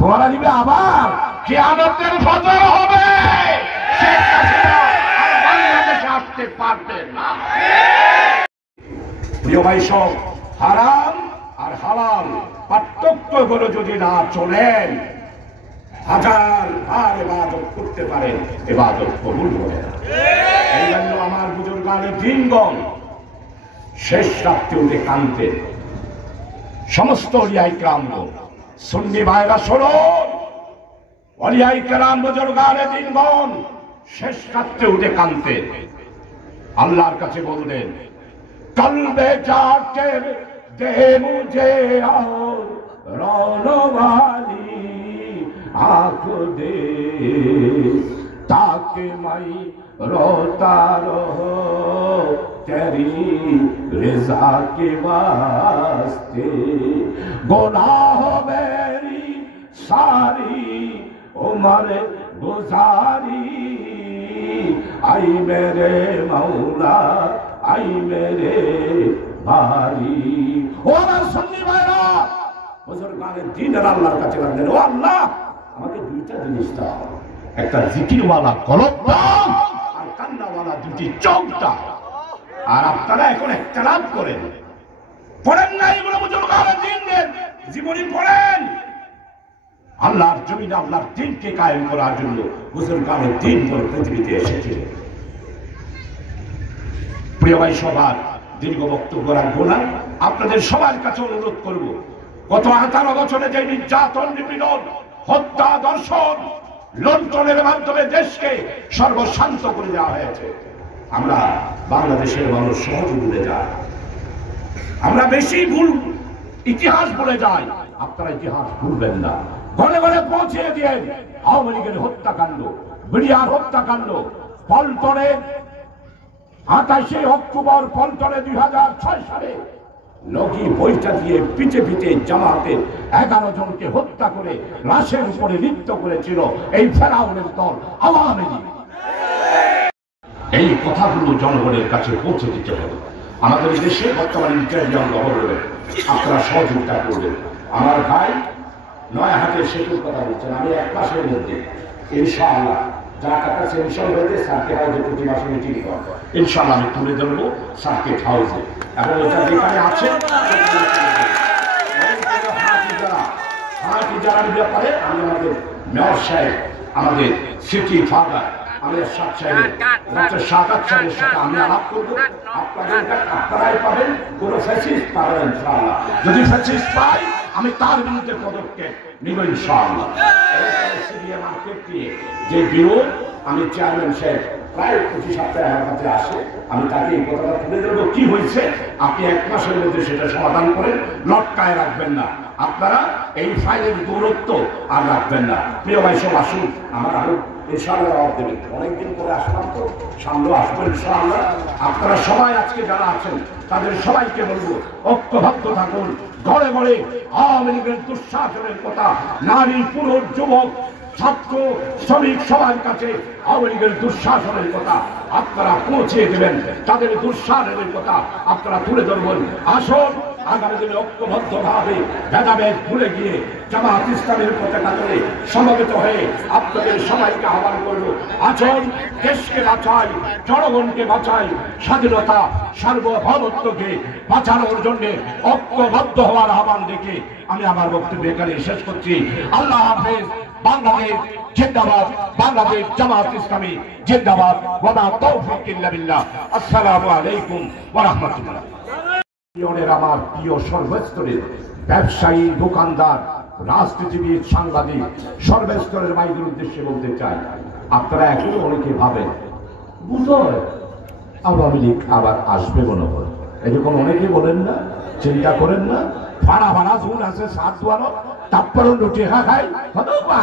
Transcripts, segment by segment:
ধরা দিবে আবার কিয়ামতের ফজর হবে, শেখ হাসিনা আর বাংলাদেশে আসতে পারবে না। প্রিয় ভাই সব, হারাম আর হালাল পার্থক্য করে যদি না চলেন, হাজার বার ইবাদত করতে পারেন, ইবাদত কবুল হবে না। এই জন্য আমার বুজুর্গানে দিনগণ শেষ রাত্রে উঠে কাঁদতেন। সমস্ত ওলিয়া ইকরামগণ, সুন্নি ভাইরা শুনুন, ওলিয়া ইকরাম বুজুর্গানে দিনগণ শেষ রাত্রে উঠে কাঁদতেন, আল্লাহর কাছে বললেন, কলবে জাকের দে মুঝে আর রওনওয়ালি आँख दे ताकि मैं रोता रहो तेरी रज़ा के वास्ते। गुनाह मेरी सारी उम्र गुजारी, आई मेरे मौला आई मेरे भारी। ওরা সুন্নি ভাইরা বুজুর্গানের দ্বীনের আল্লাহর কাছে বললেন, ও আল্লাহ, আমাকে দুইটা জিনিস দাও, একটা জিকিরওয়ালা কলব দাও আর কান্নাওয়ালা দুটি চোখ দাও। আর আপনারা এখন ইখতিলাফ করেন, পড়েন না এগুলো বুজুর্গানের দ্বীনের জীবনী পড়েন। আল্লাহর জমিনে আল্লাহর দ্বীনকে কায়েম করার জন্য বুজুর্গানের দ্বীন পৃথিবীতে এসেছিল। প্রিয় ভাই, সবার দীর্ঘ বক্তব্য রাখবো না, আপনাদের সবার কাছে অনুরোধ করব, গত 18 বছরে যে নির্যাতন, নিপীড়ন, হত্যা, দর্শন, লুণ্ঠনের মাধ্যমে দেশকে সর্বশান্ত করে দেওয়া হয়েছে, আমরা বাংলাদেশের মানুষ সহজে ভুলে যাই, আমরা বেশি ভুল ইতিহাস ভুলে যাই। আপনারা ইতিহাস ভুলবেন না, ঘরে ঘরে পৌঁছে দিয়েন আওয়ামী লীগের হত্যাকাণ্ড, বিডিআর হত্যাকাণ্ড, পল্টনে 28 অক্টোবর পল্টনে 2006 সালে লগি বইটা দিয়ে পিঠে পিঠে জামাতের 11 জনকে হত্যা করে লাশের উপরে নৃত্য করেছিল এই ফেরাউনের দল আওয়ামী লীগ। এই কথাগুলো জনগণের কাছে পৌঁছে দিতে হবে। আমাদের দেশে বর্তমানে ইন্টারিয়াম গভর্নমেন্ট আপনারা সহযোগিতা করবেন। আমার ভাই নয়াহাটের সেতুর কথা বলছেন, আমি 1 মাসের মধ্যে ইনশাআল্লাহ যা টাকা সেনশন হয়েছে সার্কিট হাউসে প্রতি মাসে মিটিং করব, ইনশাআল্লাহ আমি তুলে ধরবো সার্কিট হাউসে, এবং এটা যেখানে আছে হাট ব্যাপারে আমি আমাদের মেয়র সাহেব, আমাদের সিটি ফাদার, আমাদের ডক্টর সাকাত সাহেবের সাথে আমি আলাপ করবো। আপনারাই পাবেন, কোনো ফ্যাসিস্ট পাবেন ইনশাআল্লাহ। যদি ফ্যাসিস্ট পাই আমি তার বিরুদ্ধে পদক্ষেপ নিব ইনশাআল্লাহ। যে বিরোধ আমি চেয়ারম্যান সাহেব প্রায় প্রতি সপ্তাহে আমার কাছে আসে, আমি তাকে এই কথাটা তুলে ধরবো, কি হয়েছে আপনি 1 মাসের মধ্যে সেটা সমাধান করেন, লটকায় রাখবেন না, আপনারা এই ফাইলের দূরত্ব আর রাখবেন না। প্রিয় ভাই সব আসুন, আমার আরো ইনশাআল্লাহ জবাব দেবেন, অনেকদিন করে আসলাম তো, সামনে আসবেন ইনশাআল্লাহ। আপনারা সবাই আজকে যারা আছেন তাদের সবাইকে বলবো, ঐক্যবদ্ধ থাকুন, ঘরে ঘরে আওয়ামী লীগের দুঃশাসনের কথা, নারী, পুরুষ, যুবক, ছাত্র, শ্রমিক সবার কাছে আওয়ামী লীগের দুঃশাসনের কথা আপনারা পৌঁছে দেবেন, তাদের দুঃশাসনের কথা আপনারা তুলে ধরবেন। আসুন, আগামী দিনে ঐক্যবদ্ধভাবে ভেদাভেদ ভুলে গিয়ে জামাত ইসলামের পতাকা ধরে সমবেত হয়ে আপনাদের সবাইকে আহ্বান করব, আসুন দেশকে বাঁচাই, জনগণকে বাঁচাই, স্বাধীনতা সার্বভৌমত্বকে বাঁচানোর জন্য ঐক্যবদ্ধ হওয়ার আহ্বান দেখে আমি আমার বক্তব্য এখানে শেষ করছি। আল্লাহ হাফেজ। বাংলাদেশ জিন্দাবাদ, বাংলাদেশ জামাত ইসলামী জিন্দাবাদ। ওয়া মা তাওফীক ইল্লা বিল্লাহ। আসসালামু আলাইকুম ওয়া রাহমাতুল্লাহ। আমার প্রিয় সর্বস্তরের ব্যবসায়ী, দোকানদার, রাজনীতিবিদ, সাংবাদিক, সর্বস্তরের ভাইদের উদ্দেশ্যে বলতে চাই, আপনারা এখনো অনেকে ভাবেন বুঝলেন আওয়ামী লীগ আবার আসবে মনে হয়, এরকম অনেকে বলেন না, চিন্তা করেন না, ফাড়া ফাড়া জুন আছে, সাত দুয়ানো তারপর রুটি খাই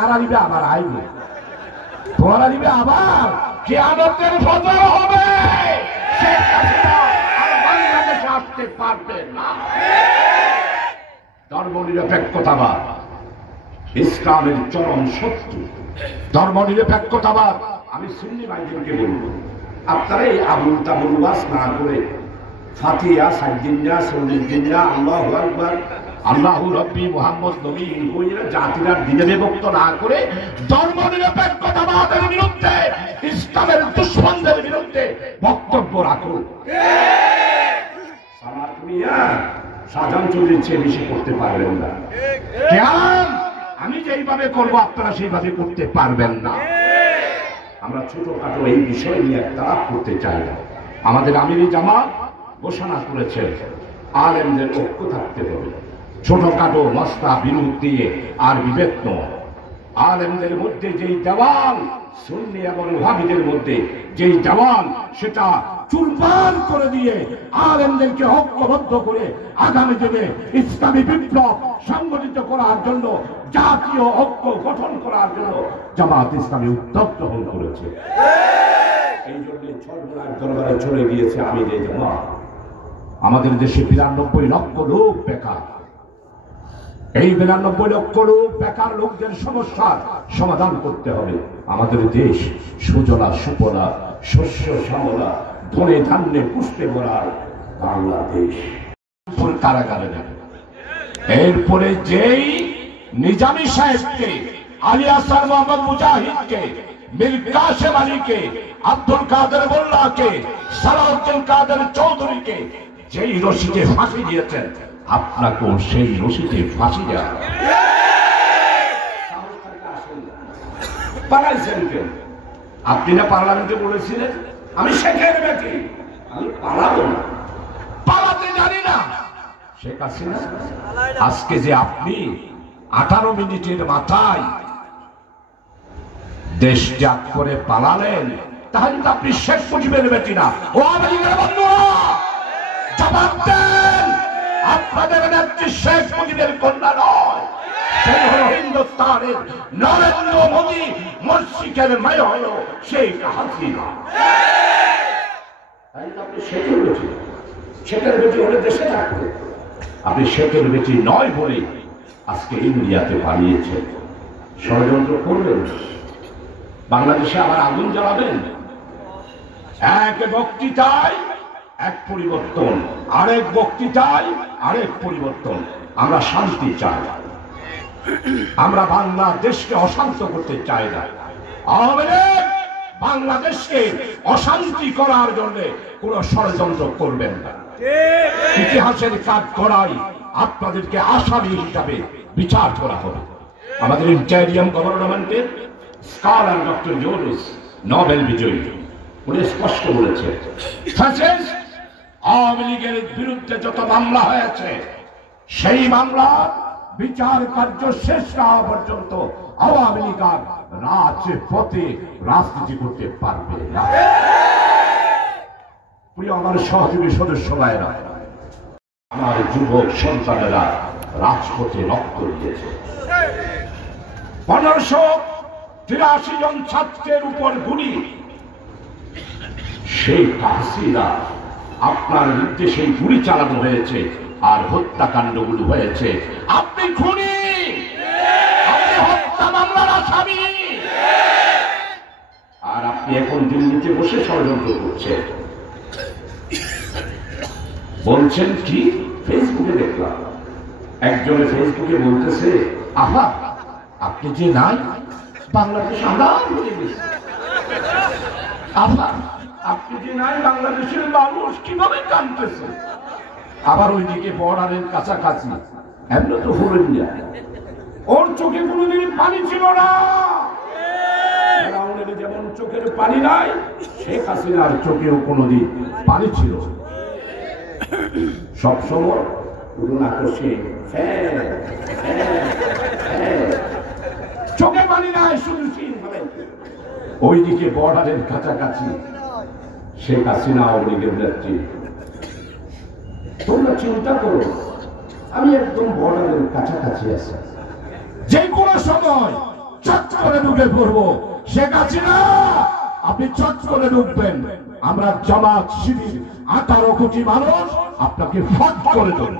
হারা দিবে, আবার আইবে ধরা দিবে, আবার কিয়ামতের ফজর হবে, শেখ হাসিনা আর বাংলাদেশে আসতে পারবে না। ধর্মনিরপেক্ষতাবাদ ইসলামের চরম শত্রু। ধর্মনিরপেক্ষতাবাদ আমি সুন্নি ভাইদেরকে বলবো, আপনারা এই আবুল তাবুল ওয়াজ না করে ফাতিহা 7 দিন না, 40 দিন না, আল্লাহু আকবার আল্লাহু রব্বি মুহাম্মদ নবী কইরা জাতিরা দিনে বিভক্ত না করে ধর্মনিরপেক্ষতাবাদের বিরুদ্ধে, ইসলামের দুশমনদের বিরুদ্ধে বক্তব্য রাখুন। সামার দুনিয়া শাহজাহান চৌধুরীর চেয়ে বেশি করতে পারবেন না। কেন আমি যেইভাবে করবো আপনারা সেইভাবে করতে পারবেন না। আমরা ছোটখাটো এই বিষয় নিয়ে তালাক করতে চাই না। আমাদের আমিরি জামাত ঘোষণা করেছে আলেমদের ঐক্য থাকতে হবে, ছোটখাটো মশলা বিরোধ দিয়ে আর বিভেদ নয়। আলেমদের মধ্যে যেই দেওয়াল, সুন্নি এবং ওয়াহাবিদের মধ্যে যেই দেওয়াল, সেটা চুরমার করে দিয়ে আলেমদেরকে ঐক্যবদ্ধ করে আগামী দিনে ইসলামী বিপ্লব সংগঠিত করার জন্য, জাতীয় ঐক্য গঠন করার জন্য জামাত ইসলামী উদ্যোগ গ্রহণ করেছে। এই জন্য সর্বনাশ দরবারে চলে গিয়েছে আমিরে জামাত। আমাদের দেশে 92 লক্ষ লোক বেকার। এই 92 লক্ষ লোক বেকার লোকদের সমস্যার সমাধান করতে হবে। আমাদের দেশ সুজলা সুফলা, শস্য শ্যামলা, ধনে ধান্যে পুষ্পে ভরা বাংলাদেশ। কারাগারে যাবে। এরপরে যেই নিজামী সাহেবকে, আলী আহসান মোহাম্মদ মুজাহিদকে, মীর কাসেম আলীকে, আব্দুল কাদের মোল্লাকে, সালাউদ্দিন কাদের চৌধুরীকে যেই রশিদে ফাঁসি দিয়েছেন, আপনাকেও সেই রশিদে ফাঁসি দেওয়া। আপনি না পার্লামেন্টে বলেছিলেন আমি শেখের বেটি, আমি পালাবো না, পালাতে জানি না। শেখ হাসিনা আজকে যে আপনি 18 মিনিটের মাথায় দেশ ত্যাগ করে পালালেন, তাহলে তো আপনি শেখ মুজিবের বেটি না। ও আমেরিকার বন্ধুরা, জবাব দেন, আপনাদের নেত্রী শেখ মুজিবের কন্যা নয়, সেই হল হিন্দুস্তানের নরেন্দ্র মোদী মস্তিষ্কের মেয়ে হল শেখ হাসিনা। আপনি শেখের বেটি, শেখের বেটি হলে দেশে থাকবে। আপনি শেখের বেটি নয় বলে আজকে ইন্ডিয়াতে পালিয়েছেন, ষড়যন্ত্র করবেন, বাংলাদেশে আবার আগুন জ্বালাবেন। এক বক্তৃতায় এক পরিবর্তন, আরেক বক্তৃতায় আরেক পরিবর্তন। আমরা শান্তি চাই, আমরা বাংলাদেশকে অশান্ত করতে চাই না। আমাদের বাংলাদেশকে অশান্তি করার জন্য কোন ষড়যন্ত্র করবেন না। ইতিহাসের কাজ করাই আপনাদেরকে আসামি হিসাবে বিচার করা হবে। আমাদের ইন্টারিয়াম গভর্নমেন্টের স্কলার ডক্টর ইউনুস, নোবেল বিজয়ী, উনি স্পষ্ট বলেছে আওয়ামী লীগের বিরুদ্ধে যত মামলা হয়েছে, সেই মামলার বিচার কার্য শেষ না হওয়া পর্যন্ত আওয়ামী লীগ আর রাজপথে রাজনীতি করতে পারবে না। প্রিয় আমার সহযোগী সদস্য ভাইরা, আমার যুবক সন্তানেরা রাজপথে রক্ত দিয়েছে। 1583 জন ছাত্রের উপর গুলি। শেখ হাসিনা আপনার নির্দেশে গুলি চালানো হয়েছে আর হত্যাকাণ্ডগুলো হয়েছে। আপনি খুনি, আপনি হত্যা মামলার আসামি, আর আপনি এখন দিল্লিতে বসে ষড়যন্ত্র করছেন। বলছেন কি? ফেসবুকে দেখলাম একজনে ফেসবুকে বলতেছে, আহা আপনি যে নাই, বাংলাদেশ আলাদা হয়ে গেছে। আহা আপনি যে নাই, বাংলাদেশের মানুষ কিভাবে কাঁদতেছে। আবার ওইদিকে বর্ডারের কাছাকাছি এমন তো হলেন না, ওর চোখে কোনোদিন পানি ছিল না। যেমন চোখের পানি নাই, শেখ হাসিনার চোখেও কোনোদিন পানি ছিল। সবসময় চোখে পানি নাই, শুধু ওইদিকে বর্ডারের কাছাকাছি শেখ হাসিনা আওয়ামী লীগের নেত্রী। তোমরা চিন্তা করো, আমি একদম বর্ডারের কাছাকাছি আছি, যে কোনো সময় চট করে ঢুকে পড়বো। শেখ হাসিনা আপনি চট করে ঢুকবেন, আমরা জামাত শিবির 18 কোটি মানুষ আপনাকে ফট করে দেব।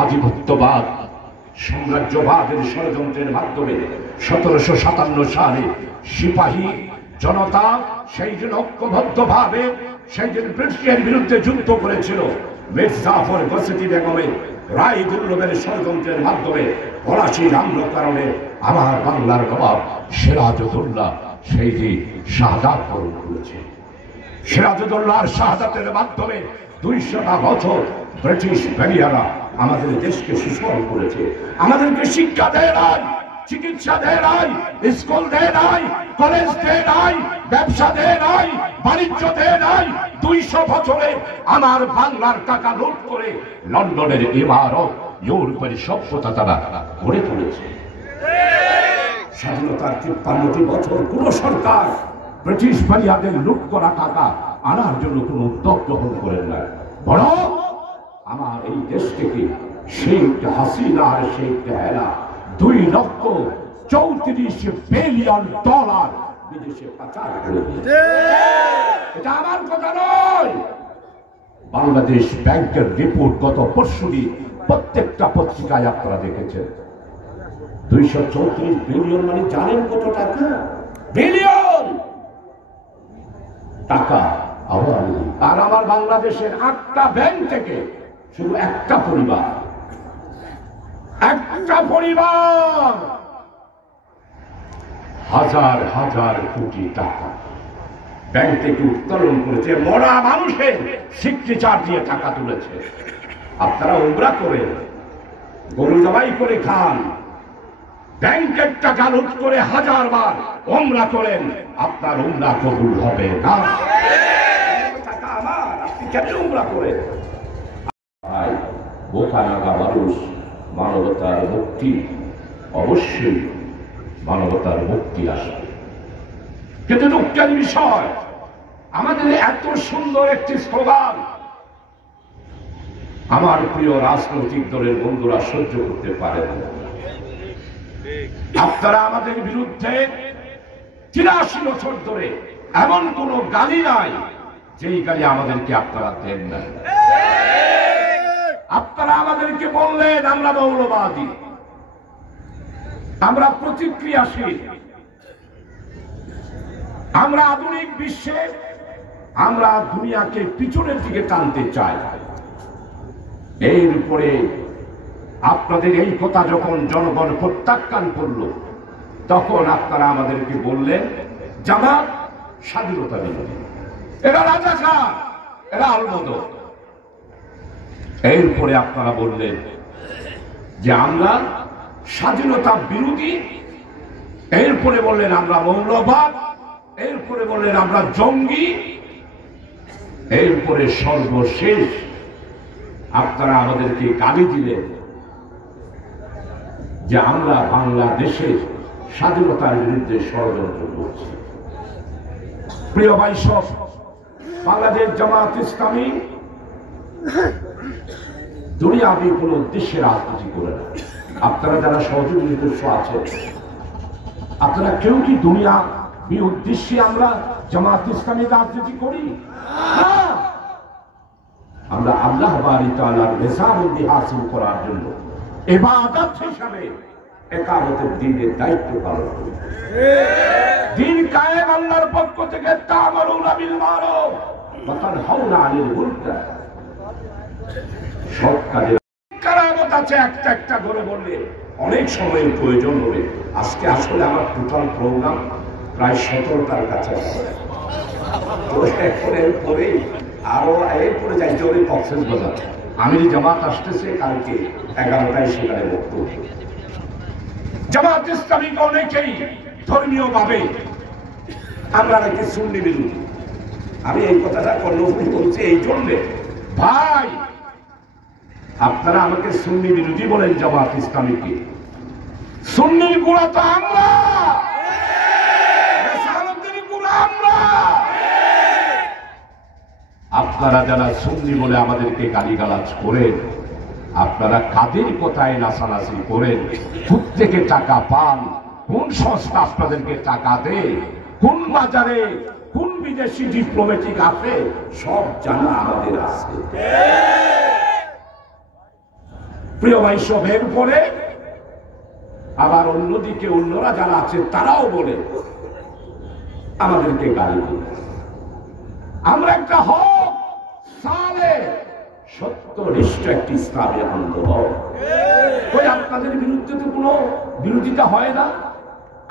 আধিপত্যবাদ, সাম্রাজ্যবাদের ষড়যন্ত্রের মাধ্যমে 1757 সালে সিপাহী জনতা সেই দিন ঐক্যবদ্ধভাবে সেই দিন ব্রিটিশের বিরুদ্ধে যুদ্ধ করেছিল। মীর জাফর গসতি বেগমের রায় দুর্লভের ষড়যন্ত্রের মাধ্যমে ফরাসির হামলার কারণে আমার বাংলার নবাব সিরাজউদ্দৌলা সেই দিন শাহাদাত বরণ করেছে। সিরাজউদ্দৌলার শাহাদাতের মাধ্যমে 200টা বছর ব্রিটিশ ব্যারিয়ারা আমাদের দেশকে সুসল করেছে। আমাদেরকে শিক্ষা দেয় নাই, চিকিৎসা দেয় নাই, স্কুল দেয় নাই, কলেজ দেয় নাই, ব্যবসা দেয় নাই, বাণিজ্য দেয় নাই। 200 বছরে আমার বাংলার টাকা লুট করে লন্ডনের ইমারত, ইউরোপের সভ্যতা তারা গড়ে তুলেছে। স্বাধীনতার 53টি বছর কোন সরকার ব্রিটিশ বানিয়াদের লুট করা টাকা আনার জন্য কোন উদ্যোগ গ্রহণ করেন না। বরং আমার এই দেশ থেকে শেখ হাসিনা আর শেখ হেনা 2,34 বিলিয়ন ডলার বিদেশে পাচার করে দিয়েছে। এটা আমার কথা নয়, বাংলাদেশ ব্যাংকের রিপোর্ট গত পরশুদিন প্রত্যেকটা পত্রিকায় আপনারা দেখেছেন। 234 বিলিয়ন মানে জানেন কত টাকা? বিলিয়ন টাকা। আর আমার বাংলাদেশের 8টা ব্যাংক থেকে শুধু একটা পরিবার হাজার হাজার কোটি টাকা ব্যাংক থেকে উত্তোলন করেছে। মরা মানুষের সিগনেচার দিয়ে টাকা তুলেছে। আপনারা উমরা করেন, গরু জবাই করে খান, ব্যাংকের টাকা লুট করে 1000 বার উমরা করেন, আপনার উমরা কবুল হবে না। টাকা আমার, আপনি কেন উমরা করেন? বোকা নাগা মানুষ, মানবতার মুক্তি, অবশ্যই মানবতার মুক্তি আসবে। কিন্তু দুঃখের বিষয়, আমাদের এত সুন্দর একটি স্লোগান আমার প্রিয় রাজনৈতিক দলের বন্ধুরা সহ্য করতে পারেন না। আপনারা আমাদের বিরুদ্ধে 83 বছর ধরে এমন কোন গালি নাই যেই গালি আমাদেরকে আপনারা দেন না। আপনারা আমাদেরকে বললেন আমরা মৌলবাদী, আমরা প্রতিক্রিয়াশীল, আমরা আধুনিক বিশ্বে আমরা দুনিয়াকে পিছনের দিকে টানতে চাই। এর উপরে আপনাদের এই কথা যখন জনগণ প্রত্যাখ্যান করল, তখন আপনারা আমাদেরকে বললেন জামাত স্বাধীনতা বিরোধী, এরা রাজাকার, এরা আলবদর। এরপরে আপনারা বললেন যে আমরা স্বাধীনতা বিরোধী, এরপরে বললেন আমরা মৌলবাদ, এরপরে বললেন আমরা জঙ্গি, এরপরে সর্বশেষ আপনারা আমাদেরকে গালি দিলেন যে আমরা বাংলাদেশের স্বাধীনতার বিরুদ্ধে ষড়যন্ত্র করছি। প্রিয় ভাই সব, বাংলাদেশ জামাত ইসলামী দুনিয়াবি কোন উদ্দেশ্যে রাজনীতি করে না। আপনারা যারা সহযোগী সদস্য আছেন, আপনারা কেউ কি দুনিয়া উদ্দেশ্যে আমরা জামাত ইসলামী রাজনীতি করি? আমরা আল্লাহ বারি তাআলার রেজামন্দি হাসিল করার জন্য ইবাদত হিসাবে ইকামতের দ্বীনের দায়িত্ব পালন করি। দ্বীন কায়েম আল্লাহর পক্ষ থেকে তা'মুরুনা বিল মারুফ ওয়া তানহাউনা আনিল মুনকার। সৎ কাজের কারামত আছে, একটা একটা করে বললে অনেক সময়ের প্রয়োজন হবে। আজকে আসলে আমার টোটাল প্রোগ্রাম প্রায় 17টার কাছে। পরে আরো এরপরে যাইতে হবে কক্সবাজার। আমির জামাত আসতেছে কালকে 11টায়, সেখানে বক্তব্য। জামাত ইসলামী অনেকেই ধর্মীয় ভাবে আমরা নাকি সুন্নি বিরোধী। আমি এই কথাটা কর্ণফুলি বলছি এই জন্যে, ভাই আপনারা আমাকে সুন্নি বিরোধী বলেন জামাত ইসলামীকে। সুন্নির গুণা তো আমরা, আমরা। আপনারা যারা সুন্নি বলে আমাদেরকে গালিগালাজ করেন, আপনারা কাদের কোথায় নাচানাচি করেন, থেকে টাকা পান, কোন সংস্থা আপনাদেরকে টাকা দেয়, কোন বাজারে কোন বিদেশি ডিপ্লোম্যাটিক আছে, সব জানা আমাদের আছে। প্রিয় ভাই সবের পরে আবার অন্যদিকে অন্যরা যারা আছে তারাও বলে আমাদেরকে গালি দিবে। আমরা একটা হক সালে সত্যনিষ্ঠ একটি ইসলামী আন্দোলন। ওই আপনাদের বিরুদ্ধে তো কোনো বিরোধিতা হয় না,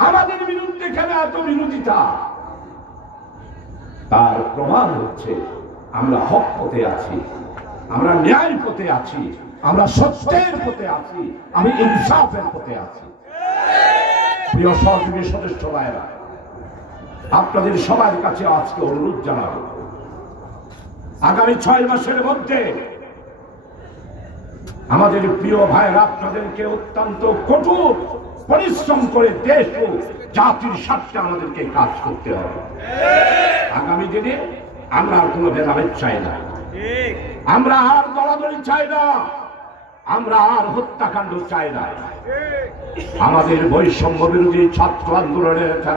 আমাদের বিরুদ্ধে কেন এত বিরোধিতা? তার প্রমাণ হচ্ছে আমরা হক পথে আছি, আমরা ন্যায় পথে আছি, আমরা সত্যের পথে আছি, আমি ইনসাফের পথে আছি। প্রিয় সহযোগী সদস্য ভাইরা, আপনাদের সবার কাছে আজকে অনুরোধ জানাবো, আগামী 6 মাসের মধ্যে আমাদের প্রিয় ভাইরা আপনাদেরকে অত্যন্ত কঠোর পরিশ্রম করে দেশ ও জাতির স্বার্থে আমাদেরকে কাজ করতে হবে। আগামী দিনে আমরা আর কোনো ভেদাভেদ চাই না, আমরা আর দলাদলি চাই না, আমরা আর হত্যাকাণ্ড চাই না। আমাদের বৈষম্য বিরোধী ছাত্র আন্দোলনের